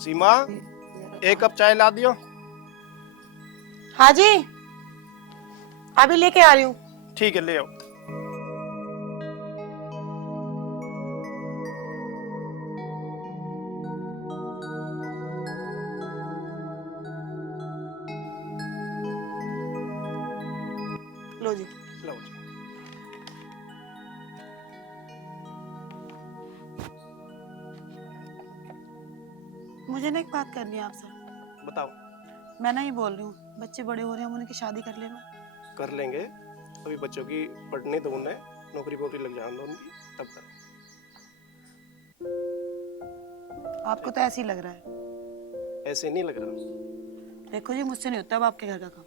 सीमा, एक कप चाय ला दियो। हाँ जी, अभी लेके आ रही हूँ। ठीक है, ले आओ। लो जी। लो जी। मुझे ना एक बात करनी है आपसे। बताओ। मैं ना ये बोल रही हूँ, बच्चे बड़े हो रहे हैं, हम उनकी शादी कर लेना। कर लेंगे, अभी बच्चों की पढ़ने दो, उन्हें नौकरी वोकरी लग जाने दो उनकी, तब कर। आपको तो ऐसे ही लग रहा है। ऐसे नहीं लग रहा। देखो जी, मुझसे नहीं होता अब आपके घर का काम।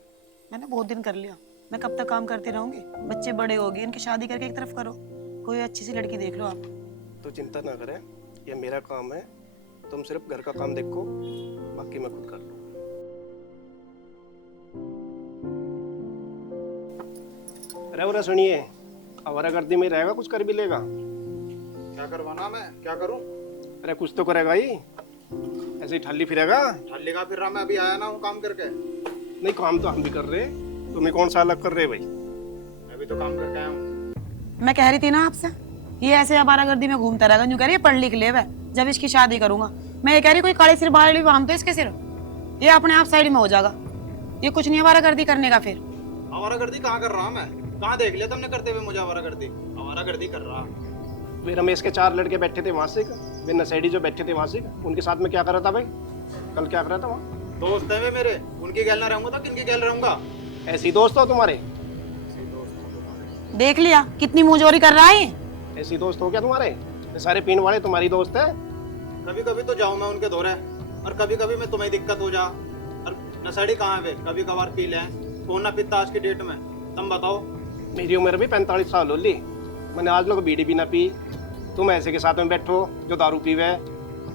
मैंने बहुत दिन कर लिया, मैं कब तक काम करती रहूंगी? बच्चे बड़े हो गए, इनकी शादी करके एक तरफ करो, कोई अच्छी सी लड़की देख लो आप। तो चिंता ना करें, ये मेरा काम है। तुम सिर्फ घर का काम देखो, बाकी मैं खुद कर लूँ। अरे उरे सुनिए, आवारागर्दी में रहेगा, कुछ कर भी लेगा। क्या करवाना, मैं क्या करूं? अरे कुछ तो करेगा ही, ऐसे ही ठल्ली फिरेगा। ठल्ली का फिर रहा, मैं अभी आया ना हूँ काम करके। नहीं, काम तो हम भी कर रहे, तुम्हें कौन सा अलग कर रहे भाई? मैं भी तो काम करके आया हूँ। मैं कह रही थी ना आपसे, ये ऐसे आवारागर्दी में घूमता रहेगा। यूं कह रही है पढ़ लिख ले वह, जब इसकी शादी करूंगा। मैं ये कह रही कोई काले सिर बाल भी बांध दो इसके सिर, ये अपने आप साइड में हो जाएगा। ये कुछ नहीं आवारागर्दी करने का। फिर आवारागर्दी कहाँ कर रहा मैं? कहाँ देख लिया तुमने करते हुए मुझे आवारागर्दी? आवारागर्दी कर रहा। वे रमेश के 4 लड़के बैठे थे मासिक, वे नशेड़ी जो बैठे थे मासिक, उनके साथ में क्या कर रहा था भाई? कल क्या कर रहा था वहाँ? दोस्त है वे मेरे, उनकी गैल ना रहूंगा तो किनकी गैल रहूंगा? ऐसे ही दोस्त हो तुम्हारे? देख लिया कितनी मुंहजोरी कर रहा है। ऐसे ही दोस्त हो क्या तुम्हारे? ये सारे पीने वाले तुम्हारी दोस्त है? कभी कभी तो जाऊँ मैं उनके दौरे, और कभी कभी मैं तुम्हें दिक्कत हो जा। और नशेड़ी कहाँ है वे? कभी कभार पी ले, कौन ना पीता आज की डेट में? तुम बताओ। मेरी उम्र भी 45 साल हो ली, मैंने आज लोग बीड़ी भी ना पी। तुम ऐसे के साथ में बैठो जो दारू पीवे।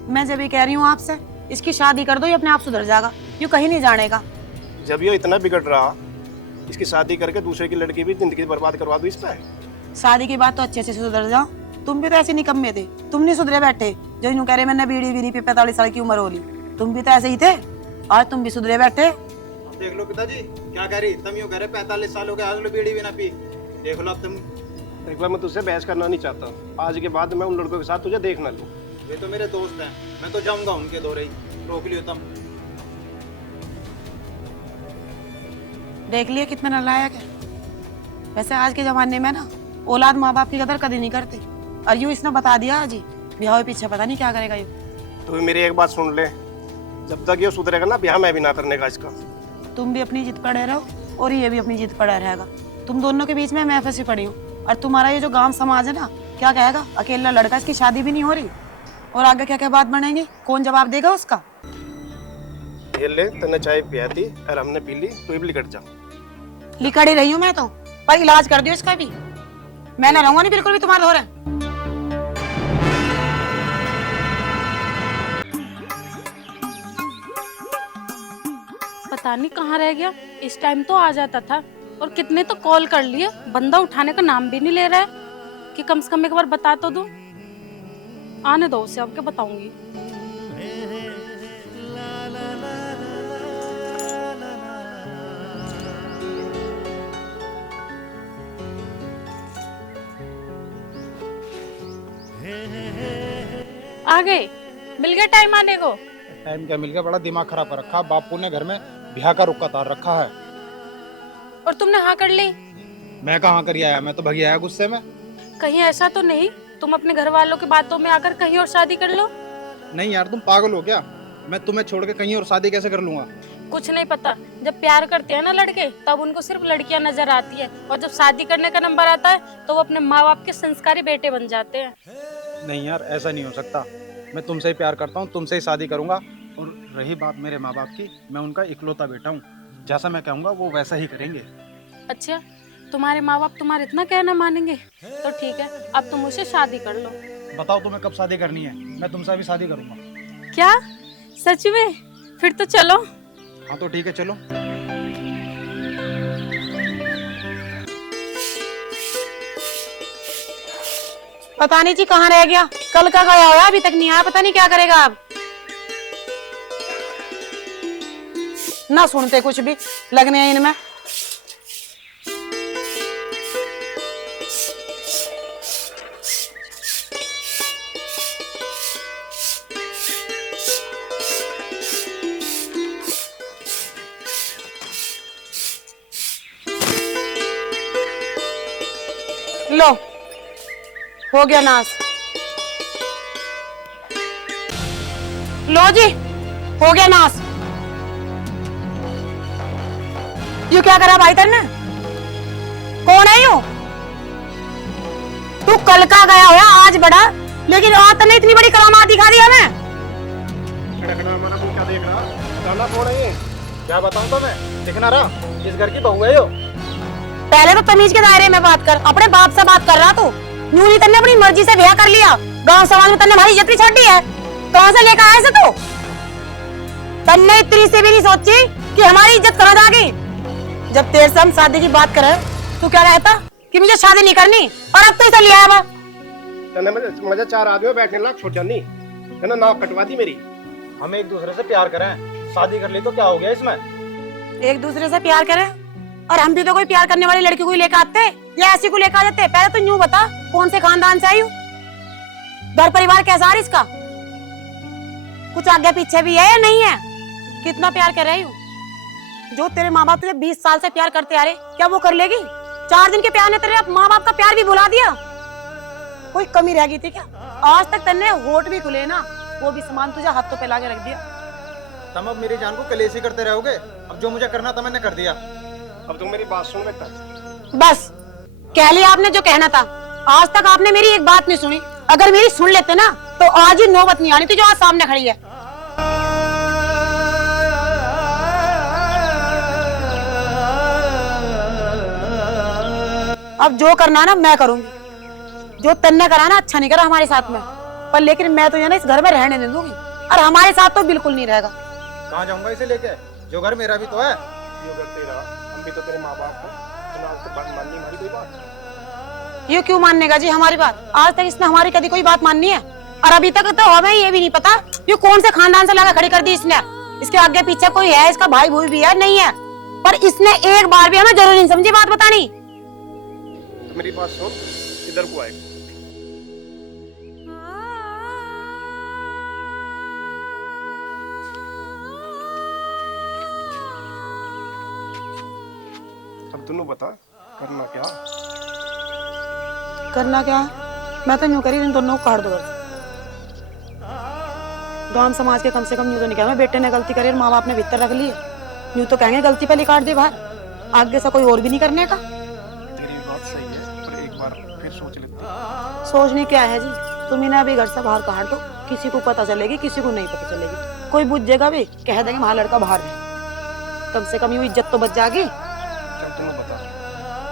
मैं जब ये कह रही हूँ आपसे, इसकी शादी कर दो, ये अपने आप सुधर जाएगा, यूं कहीं नहीं जानेगा। जब ये इतना बिगड़ रहा, इसकी शादी करके दूसरे की लड़की भी जिंदगी बर्बाद करवा दो इस पे। शादी की बात तो अच्छे से सुधर जाओ। तुम भी तो ऐसे निकम्मे थे, तुम नहीं सुधरे बैठे जो यूं कह रहे मैंने बीड़ी भी नहीं पी, 45 साल की उम्र हो ली। तुम भी तो ऐसे ही थे, आज तुम भी सुधरे बैठे। अब देख लो पिताजी क्या कह रही, तुम यूँ कह रहे 45 साल हो गए आज लो बीड़ी भी ना पी। देख लो अब तुम। एक बार मैं तुझसे बहस करना नहीं चाहता, आज के बाद मैं उन लड़कों के साथ तुझे देख ना लूं। वे तो मेरे दोस्त हैं, मैं तो जाऊंगा उनके दौरे ही। रोक लियो तुम। देख लिए कितना नालायक है। वैसे आज के जमाने में ना औलाद माँ बाप की कदर कभी नहीं करती, और यूं इसने बता दिया आज ही, ब्याह के पीछे पता नहीं क्या करेगा ये। तो मेरी एक बात सुन ले, जब तक ये सुधरेगा ना, ब्याह मैं भी ना करने का इसका। तुम भी अपनी जिद पड़े रहो और ये भी अपनी जिद पड़ा रहेगा। तुम दोनों के बीच में मैं फंसी पड़ी हूँ, और तुम्हारा ये जो गांव समाज है ना, क्या कहेगा? अकेला लड़का, इसकी शादी भी नहीं हो रही, और आगे क्या क्या बात बनेंगी, कौन जवाब देगा उसका? ये ले, तने चाय पिया थी और हमने पी ली, तू भी लिकट जा। लिखड़ी रही हूँ मैं तो, पर इलाज कर दियो इसका भी। मैं ना रहूंगा नहीं बिल्कुल भी तुम्हारे हो। पता नहीं कहाँ रह गया, इस टाइम तो आ जाता था। और कितने तो कॉल कर लिए, बंदा उठाने का नाम भी नहीं ले रहा है कि कम से कम एक बार बता तो दो। आने दो उसे, अब क्या बताऊंगी। आ गए, मिल गया टाइम आने को। टाइम क्या मिल गया, बड़ा दिमाग खराब कर रखा। बापू ने घर में ब्याह का रुक्का तार रखा है। और तुमने हाँ कर ली? मैं कहाँ कर आया, मैं तो भगी आया गुस्से में। कहीं ऐसा तो नहीं तुम अपने घर वालों की बातों में आकर कहीं और शादी कर लो? नहीं यार, तुम पागल हो क्या? मैं तुम्हें छोड़ के कहीं और शादी कैसे कर लूंगा? कुछ नहीं पता, जब प्यार करते हैं ना लड़के, तब उनको सिर्फ लड़कियां नजर आती है, और जब शादी करने का नंबर आता है तो वो अपने माँ बाप के संस्कारी बेटे बन जाते हैं। नहीं यार, ऐसा नहीं हो सकता। मैं तुमसे ही प्यार करता हूँ, तुमसे ही शादी करूंगा। और रही बात मेरे माँ बाप की, मैं उनका इकलौता बेटा हूँ, जैसा मैं कहूँगा वो वैसा ही करेंगे। अच्छा, तुम्हारे माँ बाप तुम्हारा इतना कहना मानेंगे? तो ठीक है, अब तुम मुझसे शादी कर लो। बताओ तुम्हें कब शादी करनी है, मैं तुमसे अभी शादी करूंगा। क्या सच में? फिर तो चलो। हाँ तो ठीक है, चलो। पता नहीं जी कहाँ रह गया, कल का गया हुआ अभी तक नहीं आया, पता नहीं क्या करेगा अब। ना सुनते कुछ भी, लगने हैं इनमें। लो, हो गया नाश। लो जी, हो गया नाश। यू क्या करा भाई तेने? कौन है यू? तू कल का गया होया आज बड़ा, लेकिन आज तने इतनी बड़ी करामात दिखा दी हमें। खड़खड़ा हमारा तू क्या देख रहा? डाला कौन है ये? क्या बताऊं तो मैं, दिखना रहा किस घर की बहू है यो। पहले तो तमीज के दायरे में बात कर, अपने बाप से बात कर रहा तू। यूं नहीं तन्ने अपनी मर्जी से ब्याह कर लिया, गांव समाज में तन्ने हमारी इज्जत भी छोड़ दी है। कहां से लेकर आया से तू? तन्ने इतनी से भी नहीं सोची कि हमारी इज्जत कहां जाएगी। जब तेरे से हम शादी की बात करे तू क्या कहता कि मुझे शादी नहीं करनी, और अब तो इसे लिया है। तन्ने मजा 4 आदमी बैठने लाख छोड़ जानी है ना, नाक कटवा दी मेरी। हम एक दूसरे से प्यार करें, शादी कर ली तो क्या हो गया इसमें? एक दूसरे से प्यार करें, और हम भी तो कोई प्यार करने वाली लड़की को ही लेकर आते या ऐसी को लेकर आ जाते। पहले तो यूं बता, कौन से खानदान से आई हूँ, घर परिवार कैसा है इसका, कुछ आगे पीछे भी है या नहीं है, कितना प्यार कर रही हूँ। जो तेरे माँ बाप तुझे 20 साल से प्यार करते आ रहे, क्या वो कर लेगी? 4 दिन के प्यार ने तेरे माँ बाप का प्यार भी भुला दिया। कोई कमी रह गई थी क्या? आज तक तेने होठ भी खुले ना, वो भी सामान तुझे हाथों पे ला के रख दिया। तुम अब मेरी जान को कलेशी करते रहोगे। अब जो मुझे करना था मैंने कर दिया। अब तुम मेरी बात सुन बेटा। बस कह लिया आपने जो कहना था। आज तक आपने मेरी एक बात नहीं सुनी। अगर मेरी सुन लेते ना तो आज ही नौबत नहीं आनी थी जो आज सामने खड़ी है। अब जो करना ना मैं करूंगी, जो तन्ने करा ना अच्छा नहीं करा हमारे साथ में, पर लेकिन मैं तो ये ना इस घर में रहने नहीं दूंगी, और हमारे साथ तो बिल्कुल नहीं रहेगा। कहाँ जाऊंगा इसे लेके? जो घर मेरा भी तो है। यो घर तेरा, हम भी तो तेरे माँ बाप को बात माननी हमारी कोई बात। ये क्यों मानने का जी हमारी बात? आज तक इसने हमारी कभी कोई बात माननी है? और अभी तक तो हमें ये भी नहीं पता ये कौन से खानदान से लाकर खड़ी कर दी इसने। इसके आगे पीछे कोई है, इसका भाई भूई भी है नहीं है, पर इसने एक बार भी हमें जरूरी नहीं समझी बात बतानी। तो मेरी बात सुन, इधर को आए। अब तुम बता करना क्या? करना क्या? मैं तो यूं करी इन दोनों को काट दो घर से। गांव समाज के कम से कम यूं तो नहीं कहेंगे बेटे ने गलती करी और माँ बाप ने भीतर रख ली है। यूं तो कहेंगे गलती पहले काट दे बाहर, आगे से कोई और भी नहीं करने का। तेरी बात सही है, पर एक बार फिर सोच लेते। सोचने क्या है जी, तुम इन्हें अभी घर से बाहर काट दो, किसी को पता चलेगी किसी को नहीं पता चलेगी, कोई बुझेगा भी, कह देंगे वहां लड़का बाहर है, कम से कम यूं इज्जत तो बच जाएगी। चल तुम्हें बता,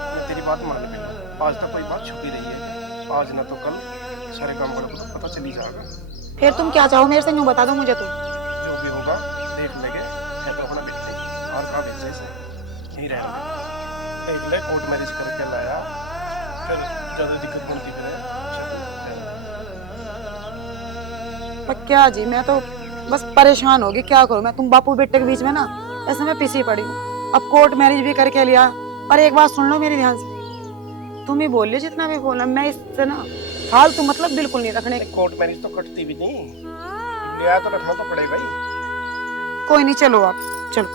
मैं तेरी बात मान लेगा। आज तक कोई बात छुपी रही है, आज ना तो कल सारे काम वालों को तो पता चल ही जाएगा। फिर तुम क्या चाहो मेरे से, यूं बता दो मुझे। तो जो भी होगा देख लेंगे, है तो अपना बेटे और कहाँ बेचे से यहीं रहने देंगे। एक ले कोर्ट मैरिज करके लाया, फिर ज़्यादा दिक्कत बनती फिर पर क्या जी, मैं तो बस परेशान होगी, क्या करूं मैं। तुम बापू बेटे के बीच में ना ऐसे मैं पिसी पड़ी हूँ। अब कोर्ट मैरिज भी करके लिया, पर एक बात सुन लो मेरी ध्यान से, तुम ही बोल लियो जितना भी बोलना, मैं इससे ना फालतू मतलब बिल्कुल नहीं रखने। कोर्ट मैरिज तो कटती भी नहीं, लिया तो रखना तो पड़ेगा ही। कोई नहीं, चलो आप चलो।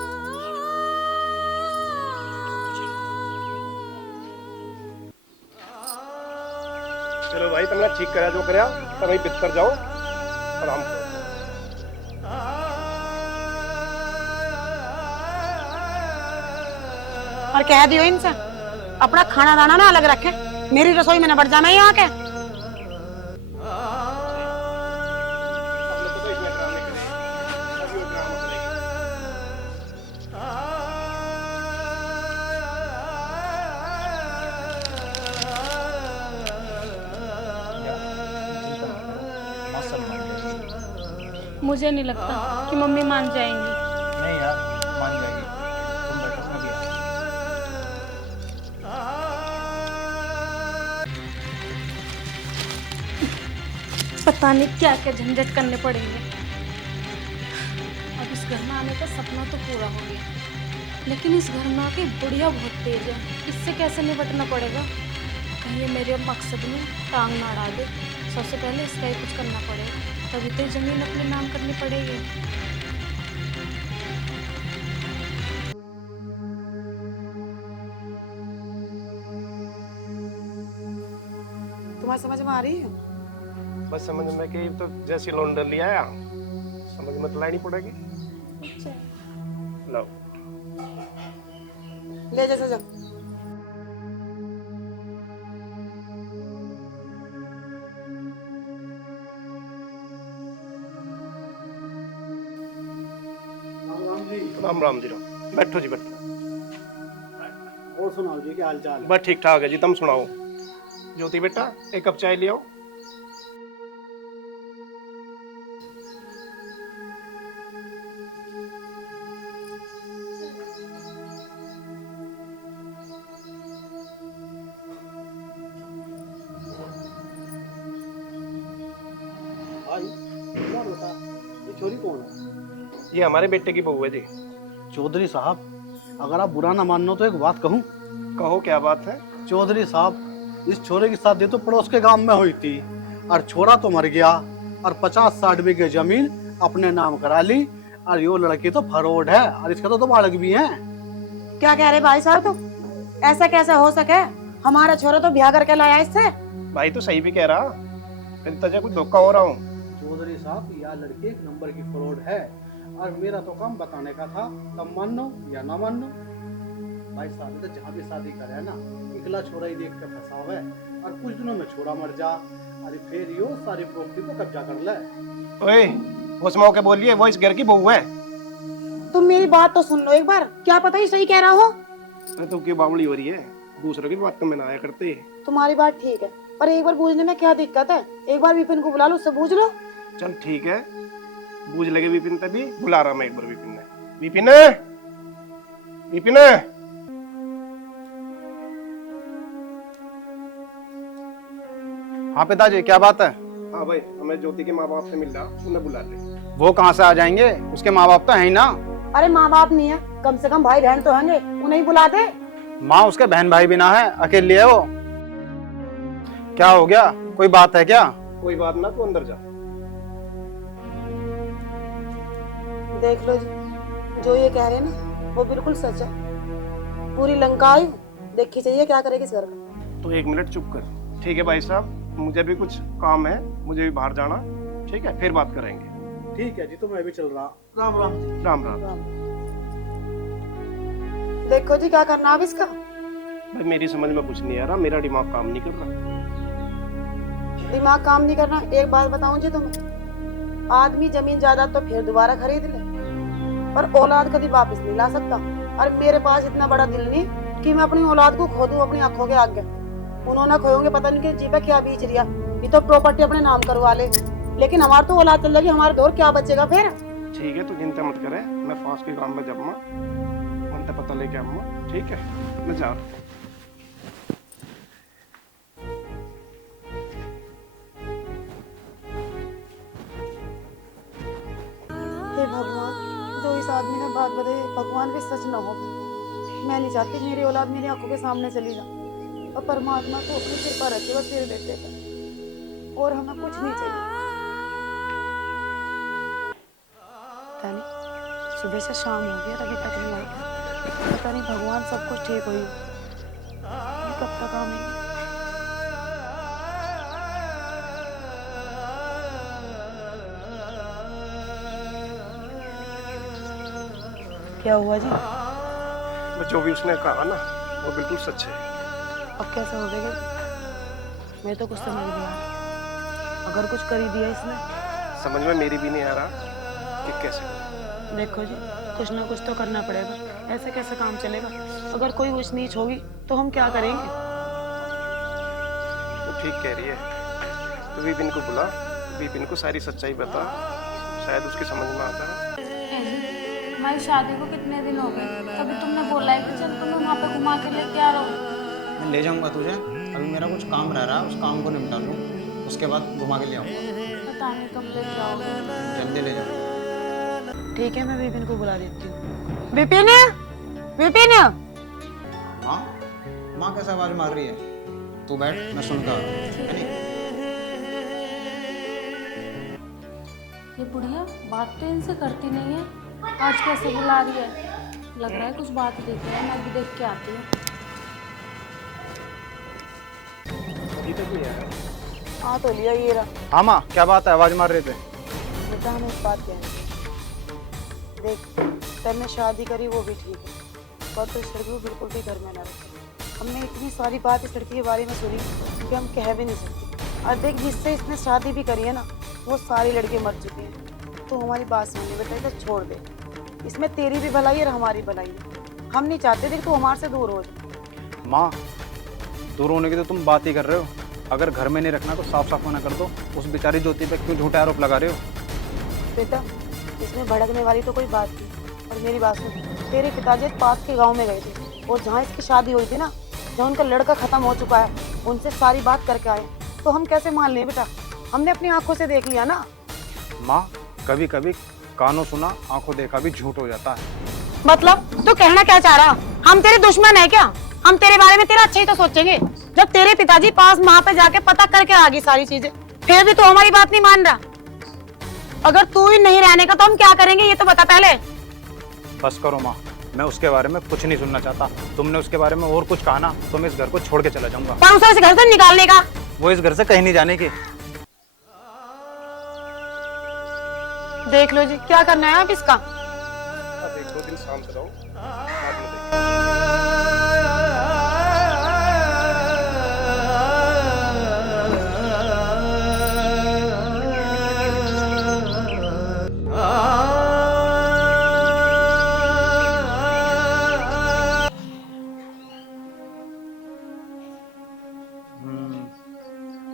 चलो भाई, तुमने ठीक करा जो करा, तो भाई बिस्तर जाओ आराम करो। और कह दियो इनसे अपना खाना दाना ना अलग रखे, मेरी रसोई में न बढ़ जाना यहाँ के। मुझे नहीं लगता कि मम्मी मान जाएंगी। नहीं यार, मान जाएगी। तुम बैठो ना भी। पता नहीं क्या क्या झंझट करने पड़ेंगे। अब इस घर में आने का सपना तो पूरा हो गया। लेकिन इस घर में आके बुढ़िया बहुत तेज है, इससे कैसे निपटना पड़ेगा। कहीं ये मेरे मकसद में टांग ना अड़ा दे। सबसे पहले इसका ही कुछ करना पड़ेगा, तभी तो ये जमीन अपने नाम करनी पड़ेगी। तुम्हारी समझ में आ रही है? बस समझ में कि तो जैसी लोन डर लिया आया, समझ में तो लानी पड़ेगी। लो ले जैसे जा। राम राम जी, राम। बैठो जी, बैठो। और सुनाओ जी, क्या हाल चाल है? बस ठीक ठाक है जी, तुम सुनाओ। ज्योति बेटा, एक कप चाय ले आओ। भाई क्या बता, ये छोरी कौन है? ये हमारे बेटे की बहू है जी। चौधरी साहब, अगर आप बुरा ना मानो तो एक बात कहूँ। कहो, क्या बात है? चौधरी साहब, इस छोरे की शादी तो पड़ोस के गांव में हुई थी और छोरा तो मर गया और 50-60 बीघे जमीन अपने नाम करा ली और यो लड़की तो फरोड है और इसका तो बालक भी है। क्या कह रहे भाई साहब तुम? ऐसा कैसे हो सके? हमारा छोरा तो ब्याह करके लाया इससे। भाई तो सही भी कह रहा, फिर तुझे कुछ धोखा हो रहा हूँ। चौधरी साहब, यह लड़की एक नंबर की फरोड है और मेरा तो काम बताने का था, तब मानो या ना मानो। भाई साहब तो जहाँ भी शादी करे है ना, इकला छोरा ही देख कर फंसावे और कुछ दिनों में छोरा मर जा, अरे फिर यो सारी प्रॉपर्टी को कब्जा कर ले। ओए, उस मौके बोलिए, वो इस घर की बहू है। तुम मेरी बात तो सुन लो एक बार, क्या पता ही सही कह रहा हो। अरे तो क्यों बावली हो रही है? दूसरों की बात तो में ना आया करते। तुम्हारी बात ठीक है, पर एक बार पूछने में क्या दिक्कत है? एक बार विपिन को बुला लो, उससे पूछ लो। चल ठीक है, बूझ लगे विपिन, तभी बुला रहा मैं एक बार विपिन ने। विपिन, विपिन। हाँ पिताजी, क्या बात है? हाँ भाई, हमें ज्योति के माँ बाप से मिल रहा, उन्हें बुला ले। वो कहाँ से आ जाएंगे? उसके माँ बाप तो है ही ना। अरे माँ बाप नहीं है, कम से कम भाई बहन तो होंगे, उन्हें ही बुला दे। माँ उसके बहन भाई भी ना है, अकेली है वो। क्या हो गया, कोई बात है क्या? कोई बात ना, तू अंदर जा। देख लो जी, जो ये कह रहे हैं ना वो बिल्कुल सच है। पूरी लंका आई देखी चाहिए क्या करेगी इस घर का। तो एक मिनट चुप कर। ठीक है भाई साहब, मुझे भी कुछ काम है, मुझे भी बाहर जाना। ठीक है, फिर बात करेंगे। ठीक है जी, तो मैं भी चल रहा। राम राम जी। राम राम। देखो जी क्या करना अब इसका। भाई मेरी समझ में कुछ नहीं आ रहा, मेरा दिमाग काम नहीं कर रहा। दिमाग काम नहीं करना, एक बात बताऊं जी तुम्हें, आदमी जमीन जायदाद तो फिर दोबारा खरीद ले, पर औलाद कभी वापस नहीं ला सकता। और मेरे पास इतना बड़ा दिल नहीं कि मैं अपनी औलाद को खो दूं अपनी आंखों के आगे। उन्होंने खोएंगे पता नहीं कि जी पे क्या बीच रिया, ये तो प्रॉपर्टी अपने नाम करवा ले, लेकिन हमारे तो औलाद चल जाएगी, हमारे दौर क्या बचेगा फिर। ठीक है, तू चिंता मत करे, मैं फास्ट के काम में जब मन तो पता लेके आऊंगा। ठीक है, मैं जा रहा हूं। हे भगवान, जो इस आदमी ने बात बताई भगवान भी सच न हो। मैं नहीं चाहती मेरी औलाद मेरी आंखों के सामने चली जाए, और परमात्मा को अपनी कृपा रखे बस मेरे बेटे पर, और हमें कुछ नहीं चाहिए। पता नहीं सुबह से शाम हो गई अभी तक नहीं आई। पता नहीं भगवान सब कुछ ठीक हुई कब तक आएंगे। क्या हुआ जी? जो भी उसने कहा ना वो बिल्कुल सच है। अब कैसे हो गया? मैं तो कुछ समझ नहीं आ रहा। अगर कुछ कर ही दिया इसने, समझ में मेरी भी नहीं आ रहा कि कैसे करूं। देखो जी, कुछ ना कुछ तो करना पड़ेगा, ऐसे कैसे काम चलेगा? अगर कोई ऊंच नीच होगी तो हम क्या करेंगे? तो ठीक कह रही है, तो विपिन को बुला, विपिन को सारी सच्चाई बता, शायद उसकी समझ में आता है। हमारी शादी को कितने दिन हो गए, कभी तुमने बोला है कि चल तुम्हें वहाँ पे घुमा के लेके आ रहा हूँ। मैं ले जाऊंगा तुझे, अभी मेरा कुछ काम रह रहा है, उस काम को निपटा लूँ, उसके बाद घुमा के ले आऊँगा। पता नहीं कब लेके आओगे। जल्दी ले जाऊँ। ठीक है, मैं विपिन को बुला देती हूँ। विपिन, विपिन, माँ माँ कैसे आवाज मार रही है? तू बैठ, मैं सुनता आ रहा हूँ, है नहीं? ये बुढ़िया बात तो इनसे करती नहीं है, आज कैसे बुला रही है? लग रहा है कुछ बात देख रहा है, मैं भी देख के आती हूँ। अभी तक नहीं आया। हाँ तो लिया ये रहा। हाँ माँ, क्या बात है, आवाज मार रहे थे? बेटा हमें एक बात कहनी है। देख, तेने शादी करी वो भी ठीक है, पर तो इस लड़की को बिल्कुल भी घर में ना रखे। हमने इतनी सारी बात इस लड़की के बारे में सुनी कि हम कह भी नहीं सकते। और देख, जिससे इसने शादी भी करी है ना, वो सारी लड़के मर चुके हैं। तो हमारी बात सुनिए बेटा, इसे छोड़ दे। इसमें तेरी भी भलाई है और हमारी भलाई है। हम नहीं चाहते देख तू हमारे से दूर हो जाए। माँ, दूर होने की तो तुम बात ही कर रहे हो। अगर घर में नहीं रखना तो साफ साफ मना कर दो। उस बेचारी ज्योति पे क्यों झूठे आरोप लगा रहे हो? बेटा, इसमें भड़कने वाली तो कोई बात नहीं। और मेरी बात सुन, तेरे पिताजी पास के गांव में गए थे और जहाँ इसकी शादी हुई थी ना, जहाँ उनका लड़का खत्म हो चुका है, उनसे सारी बात करके आए। तो हम कैसे मान लें बेटा? हमने अपनी आंखों से देख लिया ना। माँ, कभी कभी कानों सुना आंखों देखा भी झूठ हो जाता है। मतलब तू कहना क्या चाह रहा? हम तेरे दुश्मन है क्या? हम तेरे बारे में तेरा अच्छा ही तो सोचेंगे। जब तेरे पिताजी पास वहाँ पे जाके पता करके आ गई सारी चीजें, फिर भी तू हमारी बात नहीं मान रहा। अगर तू ही नहीं रहने का तो हम क्या करेंगे ये तो बता पहले। बस करो माँ, मैं उसके बारे में कुछ नहीं सुनना चाहता। तुमने उसके बारे में और कुछ कहा ना तो मैं इस घर को छोड़ के चला जाऊंगा। पर उसे घर से निकालने का? वो इस घर से कहीं नहीं जाने की। देख लो जी, क्या करना है अब इसका। अब 1-2 दिन शांत रहो, बाद में देखो।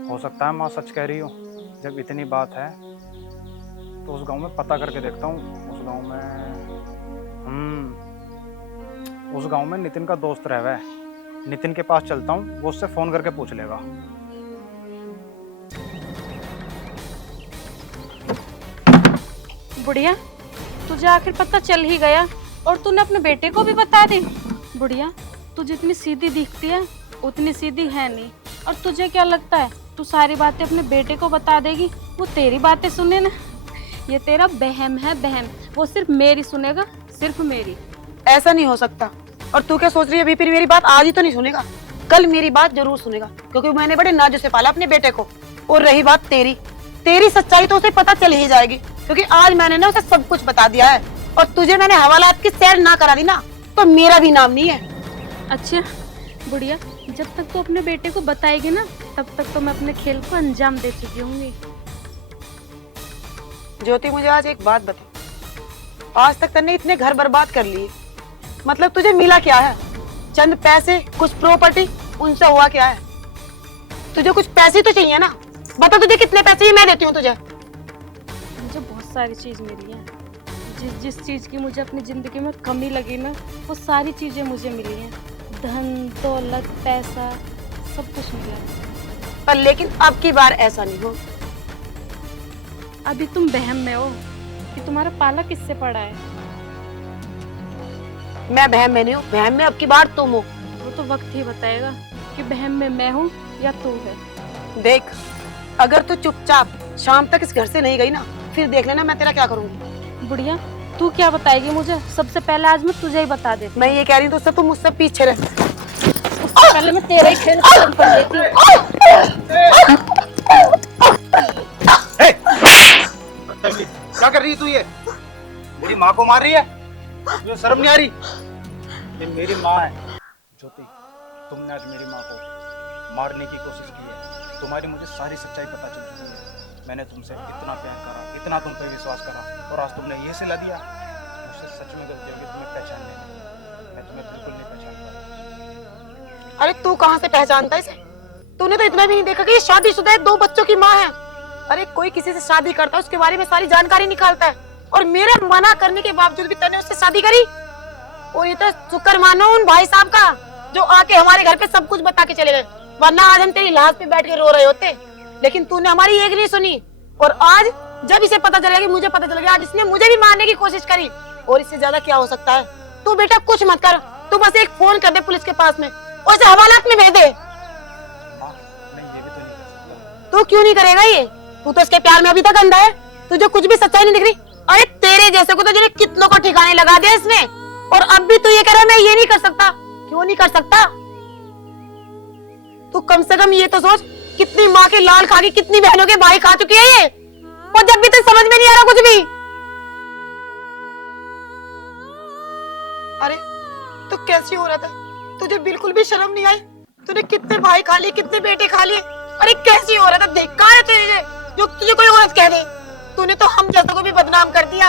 हो सकता है माँ सच कह रही हो। जब इतनी बात है तो उस गांव में पता करके देखता हूँ। उस गांव में नितिन का दोस्त रह हुआ है। नितिन के पास चलता हूँ, वो उससे फोन करके पूछ लेगा। बुढ़िया, तुझे आखिर पता चल ही गया और तूने अपने बेटे को भी बता दी। बुढ़िया, तू जितनी सीधी दिखती है उतनी सीधी है नहीं। और तुझे क्या लगता है तू सारी बातें अपने बेटे को बता देगी, वो तेरी बातें सुने ना? ये तेरा बहम है, बहम। वो सिर्फ मेरी सुनेगा, सिर्फ मेरी। ऐसा नहीं हो सकता। और तू क्या सोच रही है अभी? फिर मेरी बात आज ही तो नहीं सुनेगा, कल मेरी बात जरूर सुनेगा, क्योंकि मैंने बड़े नाजों से पाला अपने बेटे को। और रही बात तेरी सच्चाई तो उसे पता चल ही जाएगी, क्योंकि आज मैंने ना उसे सब कुछ बता दिया है। और तुझे मैंने हवालात की सैर ना करा दी ना तो मेरा भी नाम नहीं है। अच्छा बुढ़िया, जब तक तू अपने बेटे को बताएगी ना, तब तक तो मैं अपने खेल को अंजाम दे चुकी होंगी। ज्योति, मुझे आज एक बात बता। आज तक तन्ने इतने घर बर्बाद कर लिए, मतलब तुझे मिला क्या है? चंद पैसे, कुछ प्रॉपर्टी, उनसे हुआ क्या है? तुझे कुछ पैसे तो चाहिए ना। बता तुझे कितने पैसे ही मैं देती हूँ तुझे। मुझे बहुत सारी चीज मिली है। जिस चीज की मुझे अपनी जिंदगी में कमी लगी ना, वो सारी चीजें मुझे मिली हैं। धन, दौलत, पैसा, सब कुछ मिला। पर लेकिन अब की बार ऐसा नहीं हो। अभी तुम बहम में हो कि तुम्हारा पाला किससे पड़ा है। मैं बहम में नहीं हूँ, बहम में अब की बार तुम हो। वो तो वक्त ही बताएगा कि बहम में मैं हूँ या तू है। देख, अगर तू चुपचाप शाम तक इस घर से नहीं गई ना, फिर देख लेना मैं तेरा क्या करूंगी। बुढ़िया, तू क्या बताएगी मुझे? सबसे पहले आज मैं तुझे ही बता देती। मैं ये कह रही हूँ तो तुम मुझसे पीछे रह। उससे पहले मैं तेरा ही खेल खत्म कर देती हूँ। क्या कर रही है तू? ये मेरी माँ को मार रही है? तुझे शर्म नहीं आ रही? ये मेरी माँ है ज्योति। तुमने आज मेरी माँ को मारने की कोशिश की है। तुम्हारी मुझे सारी सच्चाई पता चल चुकी है। मैंने तुमसे इतना प्यार करा, इतना तुम पे विश्वास करा, और आज तुमने ये सिला दिया। मुझसे सच में गलती होगी तुम्हें पहचान लेना। मैं तुम्हें बिल्कुल नहीं पहचान पाया। अरे तू कहाँ से पहचानता है इसे? तूने तो इतना भी नहीं देखा कि ये शादीशुदा है, 2 बच्चों की माँ है। अरे कोई किसी से शादी करता है, उसके बारे में सारी जानकारी निकालता है, और मेरे मना करने के बावजूद भी तूने उससे शादी करी। और ये तो शुक्र मानो उन भाई साहब का जो आके हमारे घर पे सब कुछ बता के चले गए, वरना आज हम तेरी लाश पे बैठ के रो रहे होते। लेकिन तूने हमारी एक नहीं सुनी, और आज जब इसे पता चलेगा कि मुझे पता चल गया, आज इसने मुझे भी मारने की कोशिश करी। और इससे ज्यादा क्या हो सकता है? तू बेटा कुछ मत कर, तू बस एक फोन कर दे पुलिस के पास में और इसे हवालात में भेज दे। माँ मैं ये भी तो नहीं कर सकता। तू क्यों नहीं करेगा ये? तू तो इसके प्यार में अभी तक अंधा है, तुझे कुछ भी सच्चाई नहीं दिख रही। अरे तेरे जैसे को तो जिन्हें कितनों को ठिकाने लगा दिया इसने, और अब भी तू ये कह रहा है मैं ये नहीं कर सकता। क्यों नहीं कर सकता? तू कम से कम ये तो सोच, कितनी माँ के लाल खा के कितनी बहनों के भाई खा चुकी है ये, और जब भी तो समझ में नहीं आ रहा कुछ भी। अरे तू कैसी हो रहा था? तुझे बिल्कुल भी शर्म नहीं आई? तूने कितने भाई खा लिए, कितने बेटे खा लिए? अरे कैसी हो रहा था? देख कहाँ है तुझे जो तुझे कोई औरत कह दे? तूने तो हम जैसों को भी बदनाम कर दिया।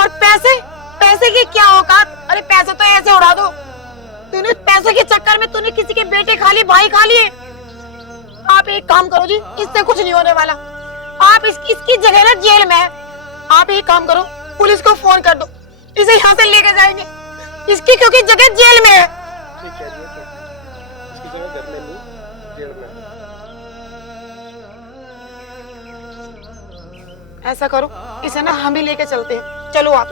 और पैसे की क्या औकात? अरे पैसे तो ऐसे उड़ा दो। तूने पैसे के चक्कर में तूने किसी के बेटे खा लिए, भाई खा लिए। आप एक काम करो जी, इससे कुछ नहीं होने वाला। आप इसकी जगह ना जेल में है। आप एक काम करो, पुलिस को फोन कर दो, इसे यहाँ से लेके जाएंगे इसकी, क्योंकि जगह जेल में है। ठीक है जी, इसकी जगह घर में नहीं, जेल में। ऐसा करो, इसे ना हम ही लेके चलते हैं। चलो आप।